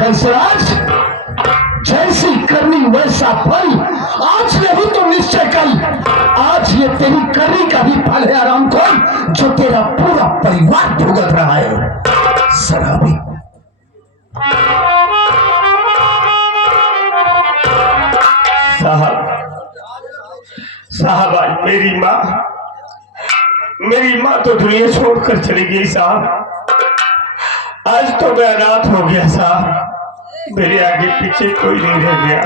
कंसराज, जैसी करनी वैसा फल, आज नहीं तो निश्चय कल। आज ये तेरी करनी का भी फल है आराम खोर, जो तेरा पूरा परिवार भुगत रहा है। शराबी साहब, साहब आज मेरी माँ तो दुनिया छोड़कर चली गई साहब। आज तो मैं अनाथ हो गया साहब, मेरे आगे पीछे कोई नहीं रह गया।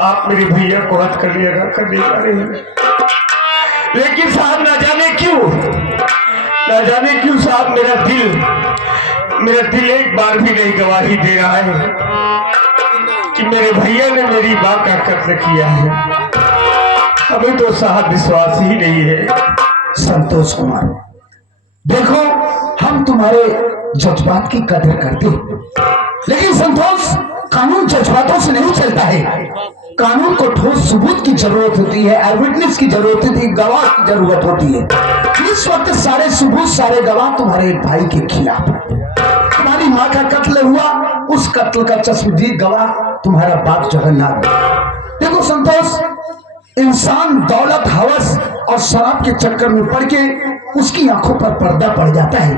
आप मेरे भैया को हद कर लिया करने जा रहे हैं, लेकिन साहब ना जाने क्यों साहब मेरा दिल एक बार भी नहीं गवाही दे रहा है कि मेरे भैया ने मेरी माँ का कत्ल किया है। हमें तो साहब विश्वास ही नहीं है। संतोष कुमार, देखो हम तुम्हारे जज्बात की कदर करते हैं, लेकिन संतोष, कानून जज्बातों से नहीं चलता है। कानून को ठोस सबूत की जरूरत होती है, एविडेंस की जरूरत होती है, गवाह की जरूरत होती है। इस वक्त सारे सबूत, सारे गवाह तुम्हारे भाई के खिलाफ है। तुम्हारी माँ का कत्ल हुआ, उस कत्ल का चश्मदीद गवाह तुम्हारा बाप जगन्नाथ। देखो संतोष, इंसान दौलत, हवस और शराब के चक्कर में पड़ के उसकी आंखों पर पर्दा पड़ जाता है।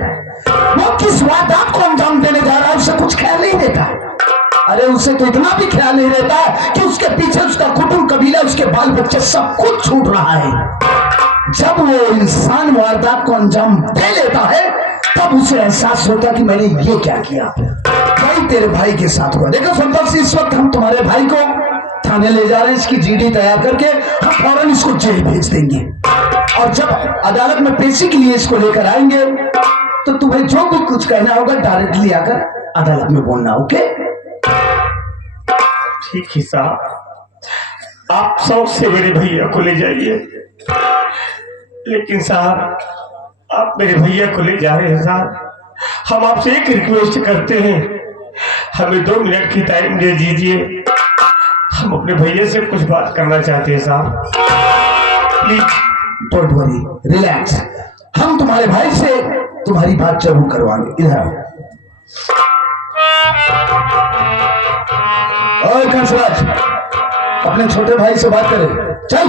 वो किस वारदात को अंजाम देने जा रहा है उसे कुछ ख्याल नहीं रहता। अरे उसे तो इतना भी ख्याल नहीं रहता कि उसके पीछे उसका कुटुंब, कबीला, उसके बाल बच्चे सब कुछ छूट रहा है। जब वो इंसान वारदात को अंजाम दे लेता है, तब उसे एहसास होता कि मैंने ये क्या किया। भाई तेरे भाई के साथ हुआ। देखो संतोष, इस वक्त हम तुम्हारे भाई को थाने ले जा रहे हैं, इसकी जीडी तैयार करके हम फौरन इसको जेल भेज देंगे, और जब अदालत में पेशी के लिए इसको लेकर आएंगे तो तुम्हें जो भी कुछ कहना होगा डायरेक्टली आकर अदालत में बोलना। ओके? ठीक है साहब, आप शौक से मेरे भैया को ले जाइए, लेकिन साहब आप मेरे भैया को ले जा रहे हैं साहब, हम आपसे एक रिक्वेस्ट करते हैं, हमें 2 मिनट की टाइम दे दीजिए। हम अपने भैया से कुछ बात करना चाहते हैं साहब, प्लीज। डोंट वरी, रिलैक्स, हम तुम्हारे भाई से तुम्हारी बात जरूर करवाएंगे। इधर आओ। और कंसराज, अपने छोटे भाई से बात करें, चल।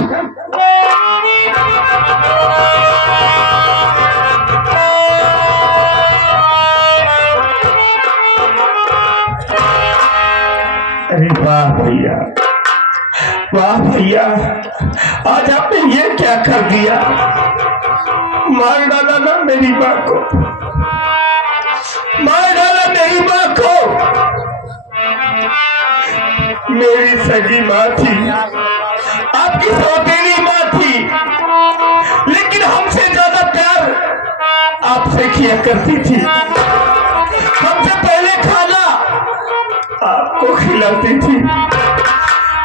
अरे वाह भैया, वाह भैया, आज आपने ये क्या कर दिया, मार डाला ना मेरी माँ को, मार डाला मेरी माँ को। मेरी सगी माँ थी, आपकी सौतेली माँ थी, लेकिन हमसे ज्यादा प्यार आपसे किया करती थी। हमसे पहले खाना आपको खिलाती थी,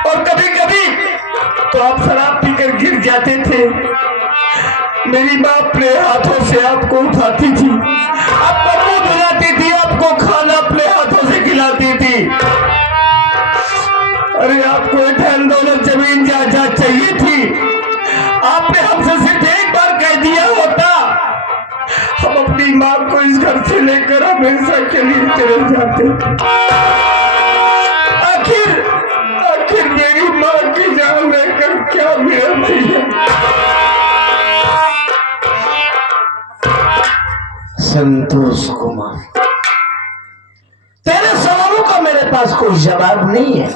और कभी कभी तो आप शराब पीकर गिर जाते थे, मेरी माँ अपने हाथों से आपको उठाती थी, आपको मुंह धुलाती थी, आपको खाना अपने हाथों से खिलाती थी। अरे आपको धन दौलत जमीन जायदाद चाहिए थी, आपने हमसे सिर्फ एक बार कह दिया होता, हम अपनी माँ को इस घर से लेकर हमेशा के लिए चले जाते। आखिर मेरी माँ की जान लेकर क्या मेरा भैया। संतोष कुमार, तेरे सवालों का मेरे पास कोई जवाब नहीं है,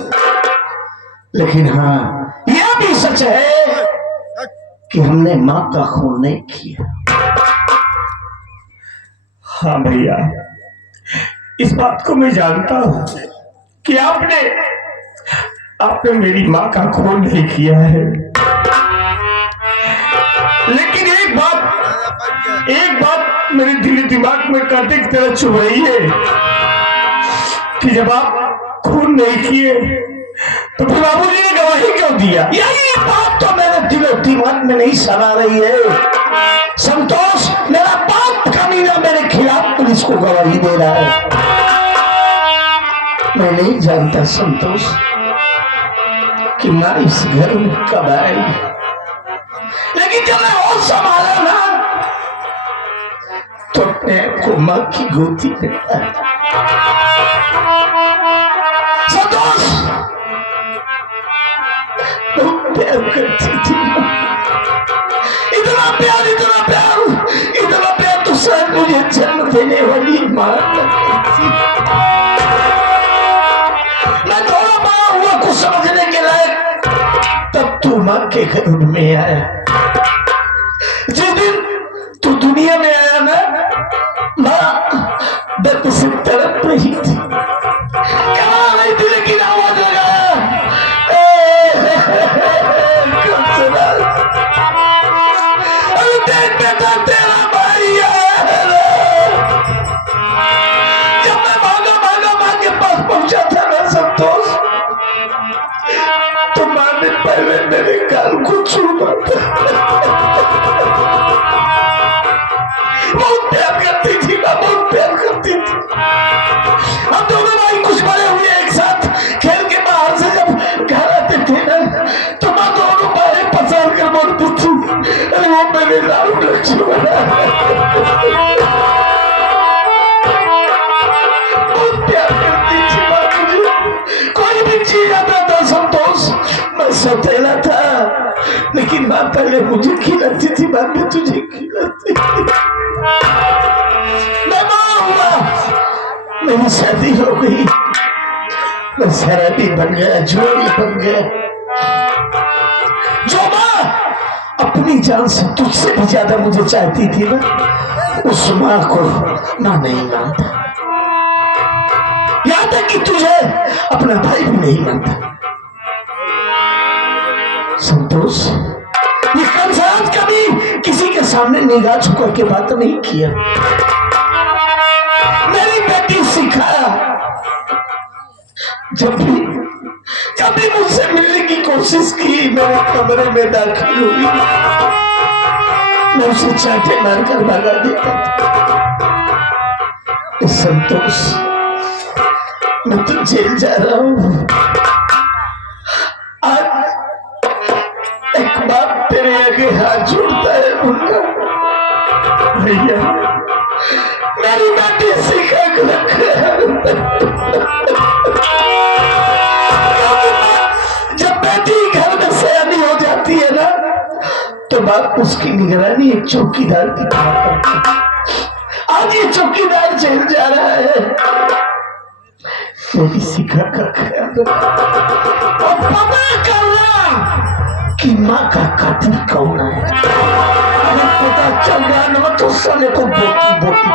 लेकिन हाँ यह भी सच है कि हमने माँ का खून नहीं किया। हाँ भैया, इस बात को मैं जानता हूँ कि आपने मेरी माँ का खून नहीं किया है, लेकिन एक बात मेरे दिल दिमाग में कांटे की तरह चुभ रही है कि जब आप खून नहीं किए तो फिर बाबूजी ने गवाही क्यों दिया। यही बात तो मेरे दिलो दिमाग में नहीं समा रही है संतोष। मेरा बाप कमीना मेरे खिलाफ पुलिस को गवाही दे रहा है। मैं नहीं जानता संतोष कि माँ इस घर में कब आएगी, लेकिन जब मैं होश संभाला ना तो अपने माँ की गोदी में आया। संतोष बहुत प्यार करती थी माँ। इतना प्यार तो शायद मुझे जन्म देने वाली माँ करती थी। मैं थोड़ा बड़ा हुआ कुछ समझने के लायक, तब तू माँ के गर्भ में आया। जिस दिन तू दुनिया में आया ना, माँ दर्द से तड़प रही थी। कहा नहीं थी लेकिन आवाज लगाया, अरे देख बेटा तेरा भाई है। जब मैं भागा माँ के पास पहुंचा था ना संतोष, तो माँ ने पहले मेरे गाल को चूमा था। बहुत प्यार करती थी माँ, बहुत प्यार करती थी। हम दोनों भाई कुछ बड़े हुए एक साथ खेल के बाहर से जब घर आते थे ना, तो माँ दोनों बाहें पसार कर बोलती थी, अरे वो मेरे राम लक्ष्मण। बहुत प्यार करती थी माँ मुझे। कोई भी चीज आता था संतोष, मैं सौतेला था, लेकिन माँ पहले मुझे खिलाती थी, बाद में तुझे खिलाती थी। मैं माँ हुआ, मेरी शादी हो गई, मैं शराबी बन गया, जुआरी बन गया। जो माँ अपनी जान से तुझसे भी ज्यादा मुझे चाहती थी ना, उस माँ को माँ नहीं मानता। यहाँ तक कि तुझे अपना भाई भी नहीं मानता। संतोष, ये कंसाज कभी किसी के सामने निगाह झुका के बात नहीं किया। मेरी बेटी सिखाया, जब भी मुझसे मिलने की कोशिश की, मेरे कमरे में दाखिल हुई, मैं उसे चाटे मारकर भगा देता था। संतोष, मैं तो जेल जा रहा हूँ। आज एक बात तेरे आगे हाथ जोड़ता है मुन्ना, भैया मेरी बेटी सिखा कर जब बेटी घर में सयानी हो जाती है ना, तो बाप उसकी निगरानी एक चौकीदार की तरह करता है। आज ये चौकीदार जेल जा रहा है, मेरी सिखा का ख्याल रखना और पता करना कि माँ का कातिल कौन है। अगर पता चल रहा ना, तो साले को बोटी बोटी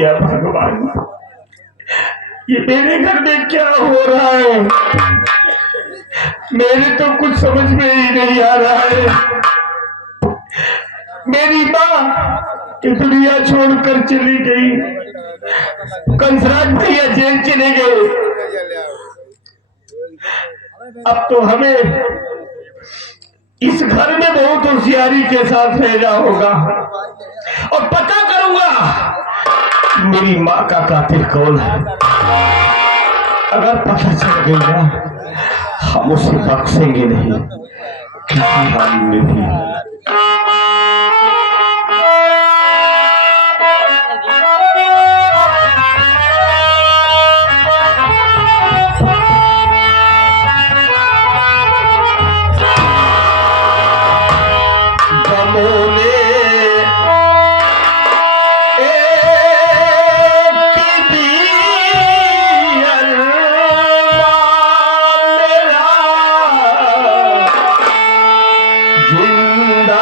या भगवान, ये मेरे घर में क्या हो रहा है? मेरे तो कुछ समझ में ही नहीं आ रहा है। मेरी माँ की दुनिया छोड़कर चली गई, कंसराज भैया जेल चले गए। अब तो हमें इस घर में बहुत होशियारी के साथ रहना होगा और पता करूंगा मेरी माँ का कातिल कौन है। अगर पता चल गई ना, हम उसे बख्शेंगे नहीं किसी हाल में भी। जिंदा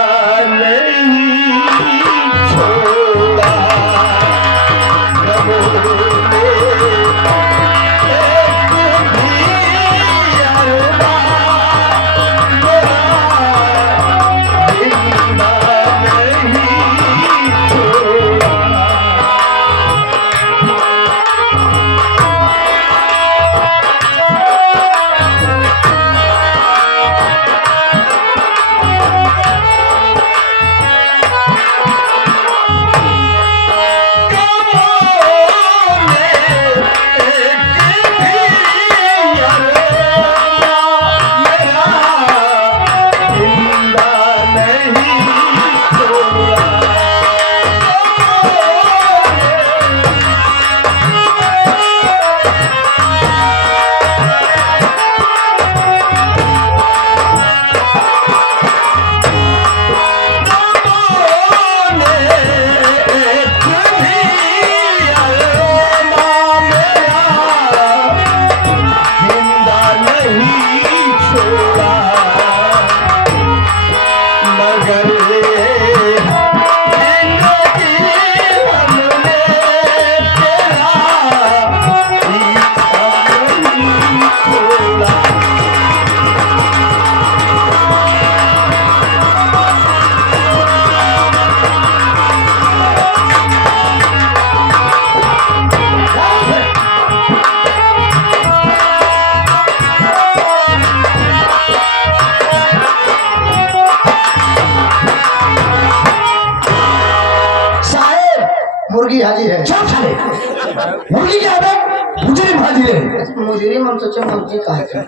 मुर्गी क्या है? मुजरिम हाजिर है। मुजरिम हम सोचे मुर्गी कहा थे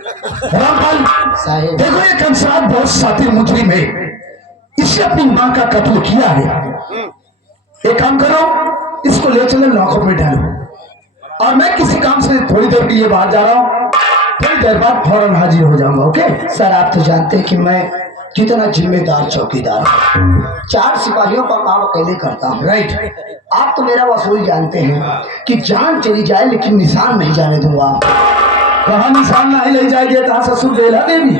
रामपाल साहेब। देखो ये कंसार बहुत शातिर मुजरिम है, इसने अपनी माँ का कत्ल किया है। एक काम करो, इसको ले चलो लॉकअप में डालो, और मैं किसी काम से थोड़ी देर के लिए बाहर जा रहा हूँ, थोड़ी देर बाद फौरन हाजिर हो जाऊंगा। ओके सर आप तो जानते हैं कि मैं कितना जिम्मेदार चौकीदार हूँ। 4 सिपाहियों का काम अकेले करता हूँ। राइट। आप तो मेरा वसूल जानते हैं कि जान चली जाए लेकिन निशान नहीं जाने दूंगा। कहा निशान नहीं ले जाएगी कहा ससुर बेला देवी,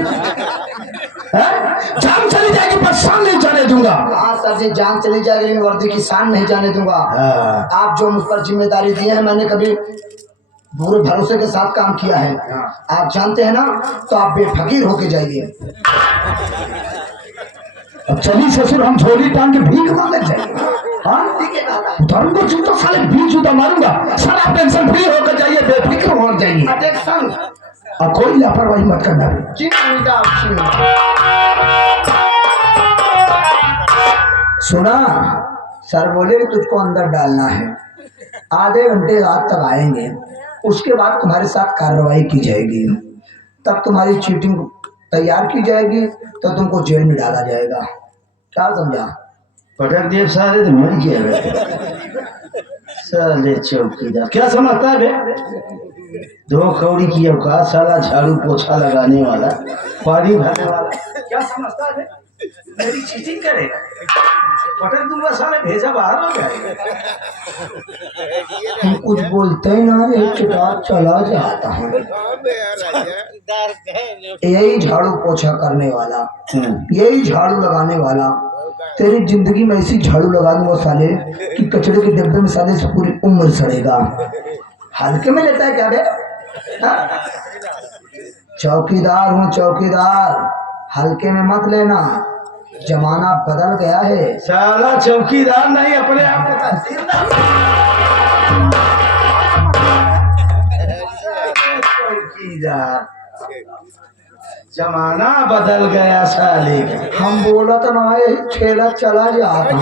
जान चली जाएगी पर शान नहीं जाने दूंगा। हाँ सर जी जान चली जाएगी लेकिन वर्दी की शान नहीं जाने दूंगा। आप जो मुझ पर जिम्मेदारी दी है मैंने कभी पूरे भरोसे के साथ काम किया है। आप जानते हैं ना, तो आप बेफकीर होके जाइए। अब चली ससुर हम झोली टांग के भीख मांगे जाएंगे। हाँ धर्म तो साले बीच जूता मारूंगा, सारा टेंशन फ्री होकर जाइए, बेफिक्र हो जाइए। अटेक्शन और कोई लापरवाही मत करना। सुना सर बोले कि तुझको अंदर डालना है, आधे घंटे रात तक आएंगे, उसके बाद तुम्हारे साथ कार्रवाई की जाएगी, तब तुम्हारी चीटिंग तैयार की जाएगी, तो तुमको जेल में डाला जाएगा। क्या समझा? पटक देव सारे तो मर गया साले चौकीदार क्या समझता है बे? 2 कौड़ी की औकात, साला झाड़ू पोछा लगाने वाला, पानी भरने वाला, क्या समझता है बे? मेरी चीटिंग करे, पटक दूंगा साले, भेजा बाहर हो गया। हम कुछ बोलते ही ना, एक किताब चला जाता है। यही झाड़ू पोछा करने वाला, यही झाड़ू लगाने वाला, तेरी जिंदगी में ऐसी झाड़ू लगा दूंगा साले कि कचड़े के डब्बे में साले से पूरी उम्र सड़ेगा। हल्के में लेता है क्या बे? हाँ? चौकीदार हूँ चौकीदार, हल्के में मत लेना, जमाना बदल गया है। साला चौकीदार नहीं, अपने आप को तहसीलदार। चौकीदार, जमाना बदल गया साले। हम बोला तो ना यही खेला चला जाता,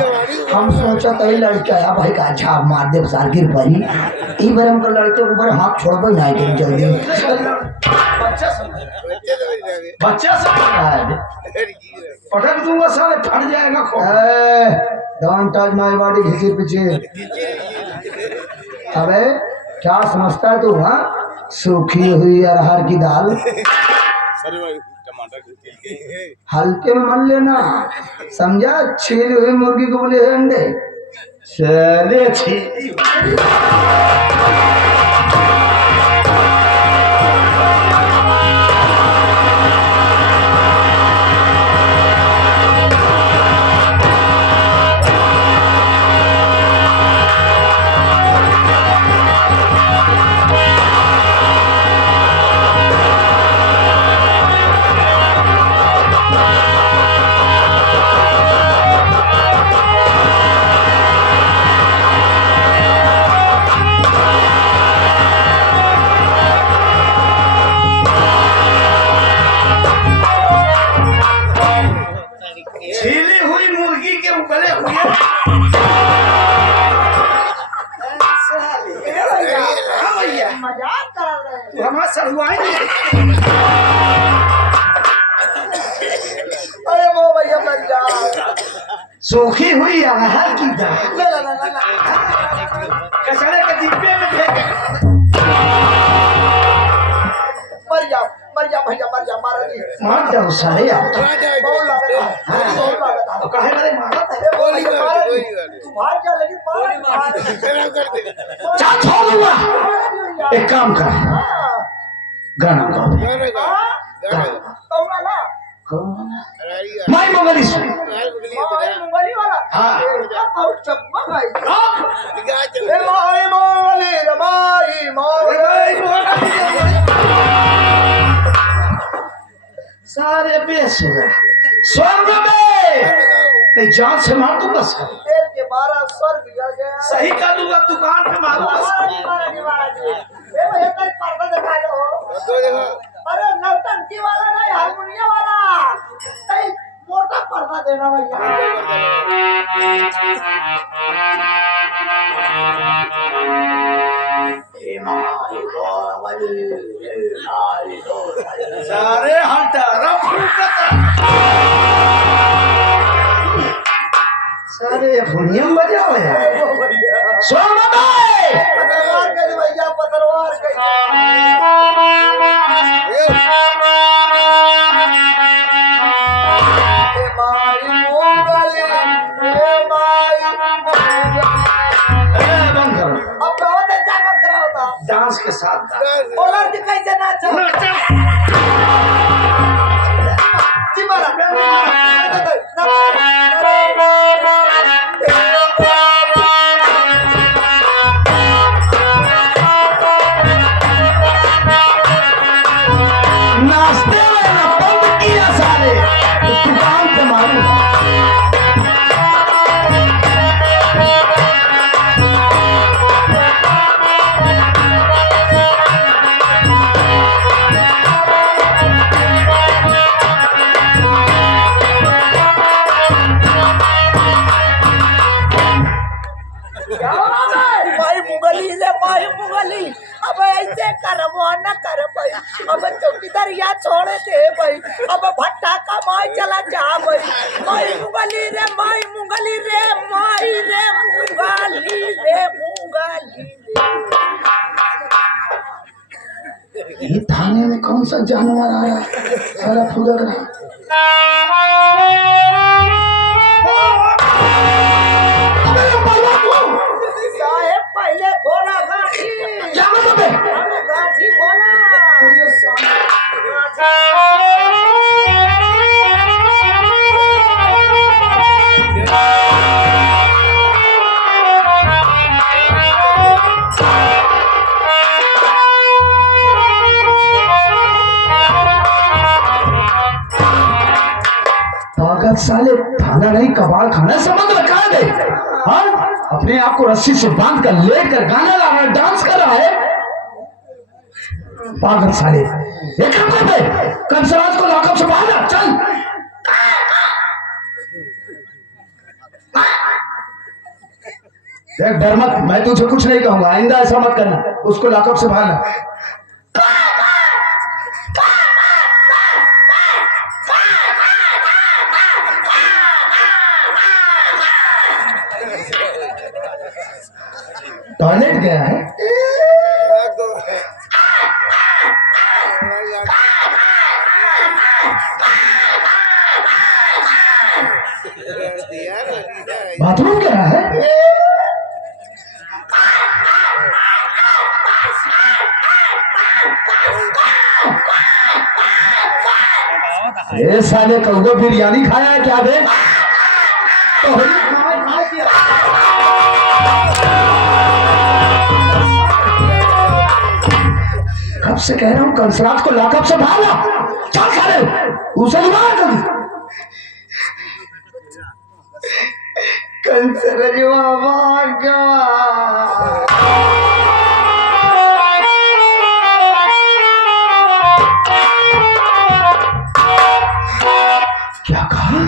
हम सोचा कई लड़के आया भाई का झाप मार दे सार गिर पड़ी, ई बार हमको लड़के के ऊपर हाथ छोड़ नहीं आए जल्दी। बच्चा सब पटक दूंगा साले, फट जाएगा खो। डोंट टच माय बॉडी, घिसी पीछे। अबे क्या समझता है तू? हाँ सूखी हुई अरहर की दाल हल्के में मन लेना, समझा? छीली हुई मुर्गी को बोले अंडे चले छी। छीली हुई मुर्गी के उबले हुए मजाक कर रहे हैं। तू हमारा सड़ुआएंगे। अरे वो भैया मजाक। सूखी हुई अरहर की दाल कचड़े के डिब्बे में फेंक। मर जा भैया मर जा, मारा नहीं। मार जाओ साले आप। बहुत लागत है, बहुत लागत है। तो काहे करे मारत है? तू भाग जा लेकिन मारा नहीं। क्या छोड़ दूंगा? एक काम कर, गाना गा दे। कौन ना माई मंगली सुन। मुंगली वाला? हाँ। बहुत चकमा भाई। ए माई मंगली रे माई मंगली। सारे बेसुरा स्वर्ग में नहीं, जान से मार दूंगा सर। तेल के 12 स्वर बिगड़ गया। सही कर दूंगा, दुकान पे मारूंगा। ए भैया तेरे पर्दा दिखा दो। अरे नौटंकी वाला नहीं, हारमोनियम वाला, कहीं मोटा पर्दा देना भैया। सारे हल्टारा सारे भुनियम बजाओ यार। पतरवार कर भैया, पतरवार कर। डांस के साथ बोलर दिखाई से नाच जी मारा नाचते हुए ना बंद किया सारे दुकान पे मारू। भाई मुगली ले भाई मुगली, अब ऐसे करबो न कर भाई, अब चौकीदार या छोड़े दे भाई, अब भट्टा का माई चला जा भाई। माई मुगली रे माई मुगली रे माई रे मुगली रे मुगली रे। ये थाने में कौन सा जानवर आया सारा फुदक रहा। साहेब पहले खोला गाठी, क्या मतलब है? अरे गाठी खोला। पागल साले, थाना नहीं कबाड़ खाना संबंध रखा है। हाँ, अपने आप को रस्सी से बांध कर लेकर गाना गा रहा है, डांस कर रहा है। पागल साले, एक काम करते, कंसराज को लॉकअप से बाहर ला, चल। देख डर मत, मैं तुझे कुछ नहीं कहूंगा, आइंदा ऐसा मत करना। उसको लॉकअप से बाहर ला। टॉयलेट गया है। बाथरूम गया है। ये साले कौगो बिरयानी खाया है क्या बे? कब से कह रहा हूँ कंसरात को लॉकअप से बाहर ला, चल साले, उसे नहीं बाहर कर। कंसरजवा भाग गया। क्या कहा?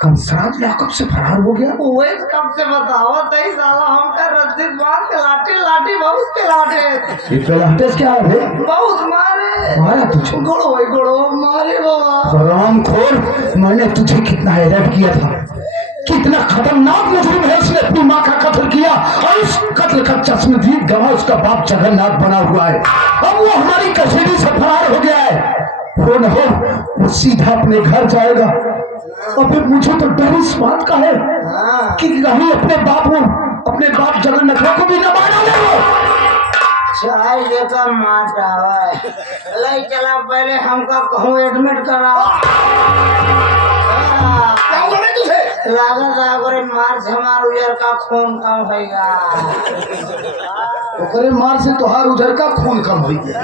कंसराज लॉकअप से फरार हो गया? वो कब से बतावा तई साला हमका रस्सी बांध के लाठी लाठी बहुत पिलाटे। ये पेलाटेस क्या है बे? बहुत मारे। मारा तुझे? गोड़ो मारे बाबा। हरामखोर, मैंने तुझे कितना हैरान किया था, कितना खतरनाक मुजरिम है। उसने अपनी माँ का कत्ल किया और उस कत्ल का चश्मदीद गवाह उसका बाप जगन्नाथ बना हुआ है। अब वो हमारी कचहरी से फरार हो गया है। वो न हो, वो सीधा अपने घर जाएगा। अबे मुझे तो डर इस बात का है कि कहीं अपने बाप जगन्नाथ को भी न मार डाले वो। चाय लेकर मार आवा लई चला, पहले हमका कहूँ एडमिट करा। लागत अगर मार से हमार उजर का खून कम होगा। ओकरे मार से तोहार उजर का खून कम हो गया।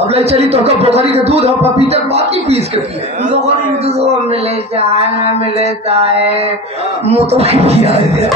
अब ले चली तो का बोखरी के दूध और पपीते बाकी पीस के पिए। बोखरी दूध वो मिले चाहे ना मिले चाहे मुँह तो किया है।